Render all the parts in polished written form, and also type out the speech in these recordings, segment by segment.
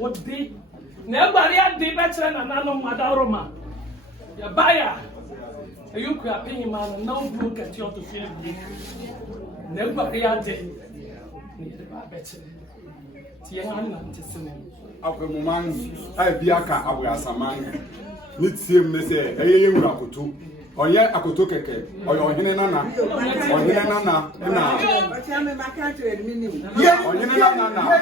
What day? Nobody had the better and another Madaroma. Your buyer. You could pay him and no book at you to feel big. Nobody had it. Better. Tiana to sing. Up a moment, I be a car, I will ask a man. Let's see him, they say, hey, you are to. Or yet, I could took a or your Henenana, or Henenana, and now. Yeah, or Henenana,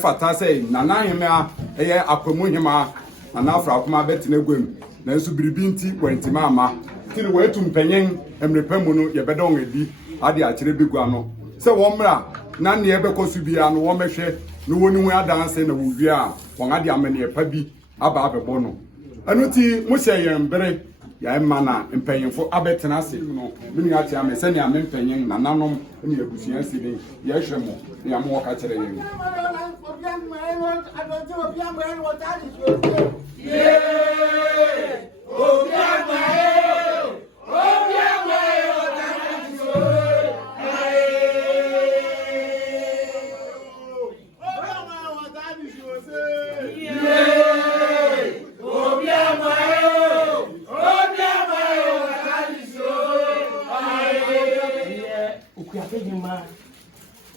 Fata say nana hema eye akwamu hema na afra akoma betina gwem na nso biribinti kwantima ama tiri wetu mpanyen emrepemu no ye bedon edi ade akire begua no se wo mra na ne ebekosu bia no wo mehwe no woni hu adanse na wo wia won ade amane pa bi aba abebo no anuti mo hye ye mbere ya emma na mpanyenfo abetena ase no mini ati ame se ne ame mpanyen nananom ne abusua sidin ye hwe mo ya mo ka kire ye OKUAPEHEMEA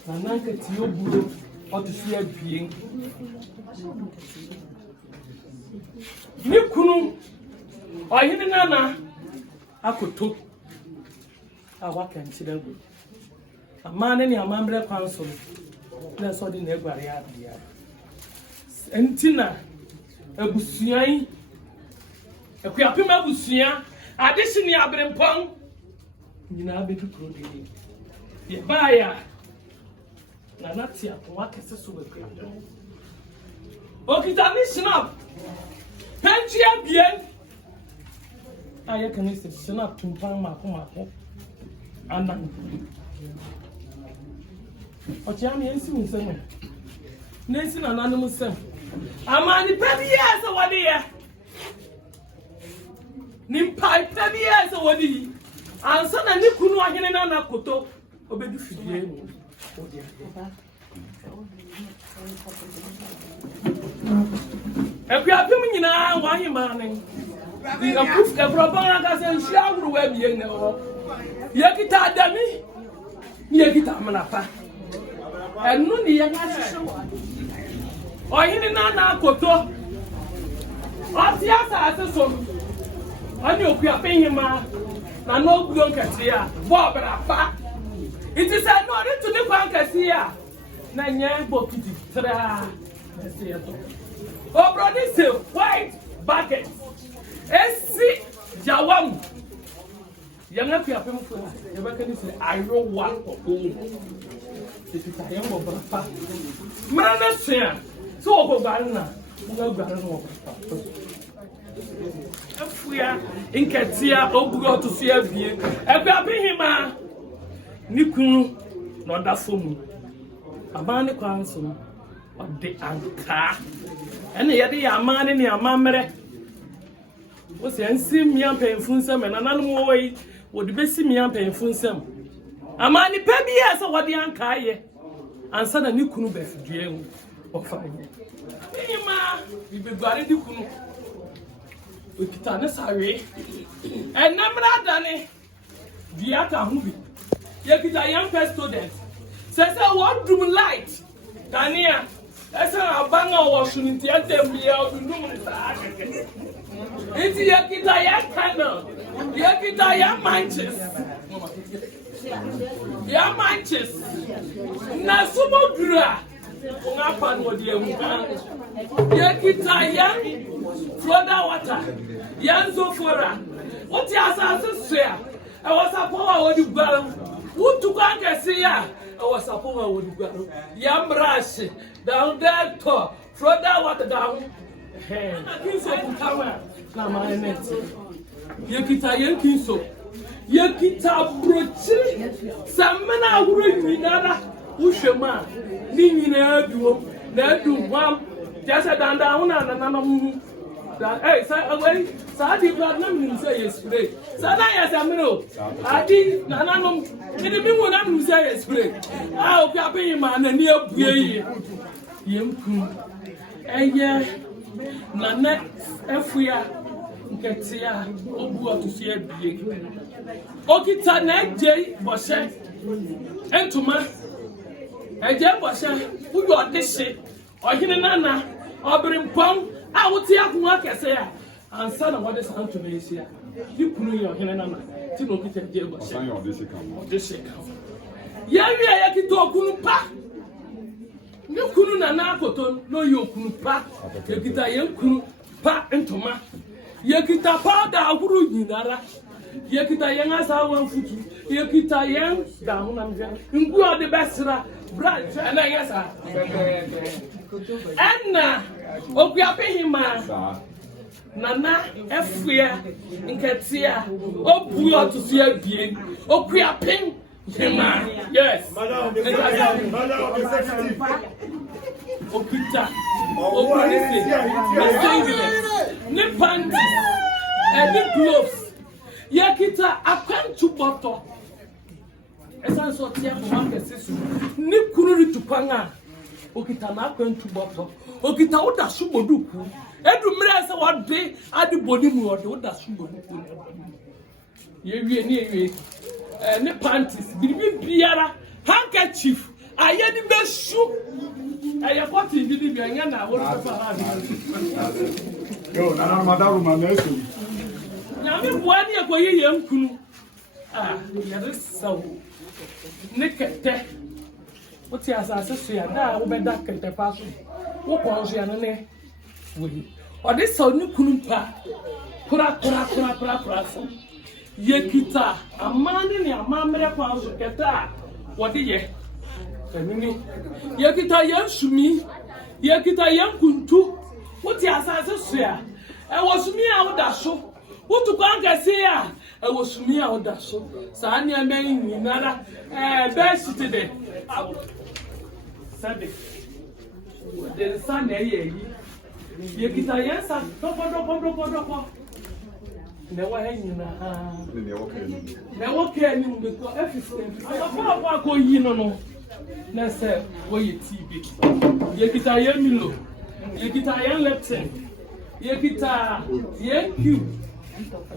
na NKETIAA OBUO otusu abien ni kunu OHENENANA AKOTO awa kanchira go amane ni amambre council na so di na egware ya bia entina abusuan OKUAPEHEMEA abusuan adisi ni abrempon nyina abedu krodede ye baya na natia kwa kese so OKUAPEHEMEA okita ni snap penchia bien aya kanise snap tumpan mako anan ochiami ensi unsem nensi na nanum sem amani pebiya so wadi ya nimpai pebiya so wadi ansa na ni kunu OHENENANA AKOTO obedu fidie mu odi OKUAPEHEMEA nyina wahima ne di apuf ka probana ka se nsia wuru wa biye ne ho yekita adami yekita manapa enu ni ye ngasese OHENENANA AKOTO atiasa aseso ani OKUAPEHEMEA na no OBUO NKETIAA bobra pa it is no need to the NKETIAA na nye bokiti tra na se to o produce white bucket esi jawam yanga OKUAPEHEMEA fu ya baka ni se ayo wa owo it is bobra pa mrana se so okogba na nga gba no AFUA NKETIAA OBUO otusu abien OKUAPEHEMEA nikunu no da fomu amane kwanso ode anka ene yede ya amane ni amamre wo se ansi mia penfunsem na nanum wo yi wo de besi mia penfunsem amane pa bia se wode anka ye ansa na nikunu befudue hu ofaye OKUAPEHEMEA ibegware dikunu okita ne sawe enamra dane dia ka hu bi yekita young students say what do light Tania esa abanga wo suniti atembia odundum ni sa iti yekita ya candle yekita ya manches na sumo dura nga pan wodi emu yekita ya floda water yanzo fora what ya sa sesua e was a power wodi gbaru wutu kwa NKETIAA e was a power wodi gbaru yamrash down there to floda water down na kinso kutawa na manet yekita yenkinso yekita brochi samena ahuro nyinara uhwema ni nyina aduo na aduwam jasa danda huna na nanam hey say away sadi blood na mi say spray sada ya samino adi na nanam kidi mi wona mi say spray OKUAPEHEMEA na ni abue yemku eye na na AFUA NKETIAA OBUO otusu abie okita na je bose entuma eje bose uyo odese OHENENANA obrimpom awuti akwa kese ya ansa na wode san to mesia dikunu ye OHENENANA ti no kita je bose san yo odese ka ya wi ya kita okunu pa ni kunu na AKOTO no ye okunu pa ye kita ye kunu pa entuma ye kita pa da ahuru nyinara ye kita ye ngasa wan futu ye kita ye da hu na mje ngu ode besra branch na yesa enna OKUAPEHEMEA nana AFUA NKETIAA OBUO otusu abien OKUAPEHEMEA yes madam executive okita opolice ne panty and the gloves yekita akwantu boto esan so tia ko ma kese ni kunu ri tupanga okita na akwantu boto okita oda suboduku edumre se wode adi boni mu wode oda suboduku ye wie ni ewie ne panties biribi biara handkerchief ayeni besu ayakoti bidi bi anya na wo papa yo na madaru maneso nyame buani ekoyi yankunu yare saw ne kete oti asase so ya da wo beda kete pa so wo konso ya ne we odi saw ni kunu pa kura so yekita amani ni amamre kwa so keta wodi ye enuni yekita yansumi yekita yankuntu oti asase so ya e wosumi a wo da so wotu kwa ngase ya e wosumi a wo da so sa anya men nyinara best today sabe den sa na ye yi yekita yansa dopo ne wa nyina ne wo ke ni mbeko efficient apa ko yi no na se wo ye tv yekita yemilo yekita yan leptin yekita ye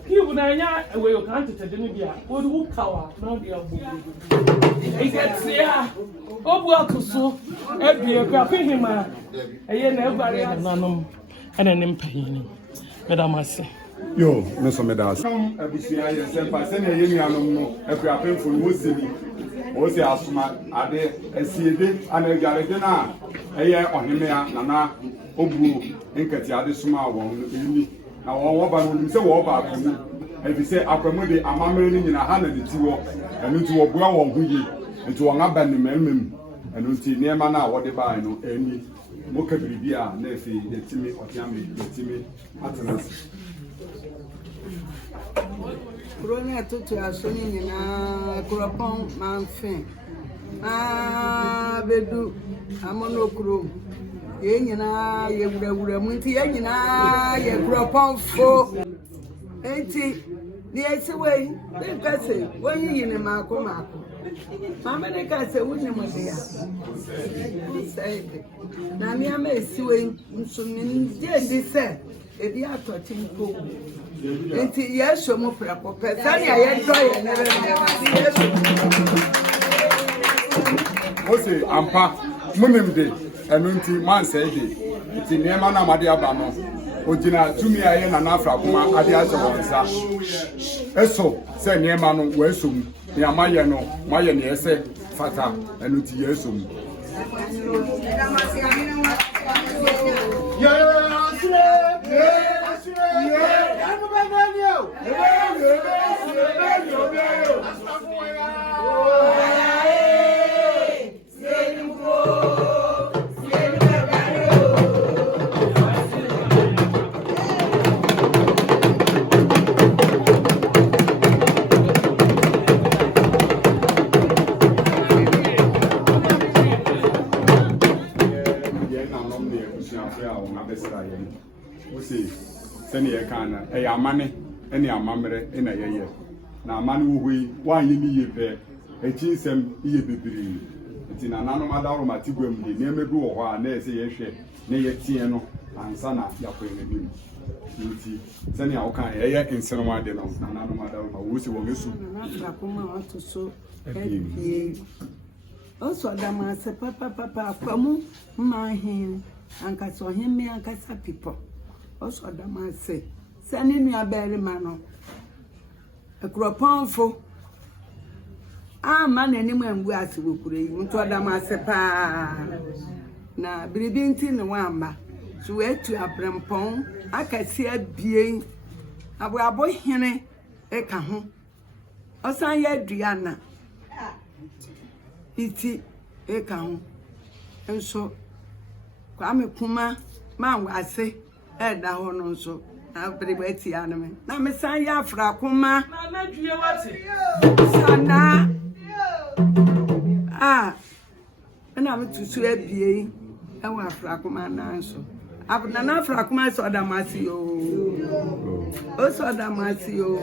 cube na nya we yo kan tete ni bia wo du kawa na de abu NKETIA OBUO to so ebie OKUAPEHEMEA eye na egbare nanom ene ne mpanyini medamase yo me so medas abusia ye sempa se na ye nuanom no OKUAPEHEMEA mo semi o se asuma ade asiede ana garede na eye OHENENANA nana OBUO NKETIA ade suma won eni na won ba no nim se wo ba ko ebi se akwamode amamere ni nyina ha na de ti wo enu ti wo boa won huye nti won aba ni memem enu ti niema na wo de ba no eni mo ka biribi a na efi yetimi otiame yetimi atenas Corona tutu asoni nyina kuropon manfe bedu amono kuro ye nyina ye wurawura mu nti ye nyina ye kuropon fo enti ni esiwe nkase wonyi yine mako mama ne kase wunni mo dia na mi ama esiwe nsumi je ndi se ebi atoti nko enti yeso mo prako pesani ayedo ye ne Ose ampa munimde enu nti man say de nti niema na made aba no ogina tumi aye na nafra kuma ade ache wonsa eso se niema no wesom ya maye no maye ne ese fata enu nti yesom seni ye kana e amane ene amamere ene yeye na amane wo hui wanyi ni yebe e chinsem iye bebiri nti na nanu madaro matigwem de ne mebi wo ho a na ese ye hwe ne ye tie no ansa na yakwe ne bim nti seni a wo kan ye nseno ade no na nanu madaro ma wo si wo ngesu na kuma wato so also damase papa kwamu mahin anka so hemme anka sa people also damase sani nua bere ma no ekroponfo ama na nim angu ase wokure yi nto damase pa na biribi nti ne wamba so wetu abrempon akasi abie abo hene eka ho osan ya aduana iti eka ho enso kwa me kuma ma ngwase eda ho no nso na brebeti aname na me san ya afra kuma na due wati sana na me tusu abie e wa afra kuma na nso abna na afra kuma so damasi yo o so damasi yo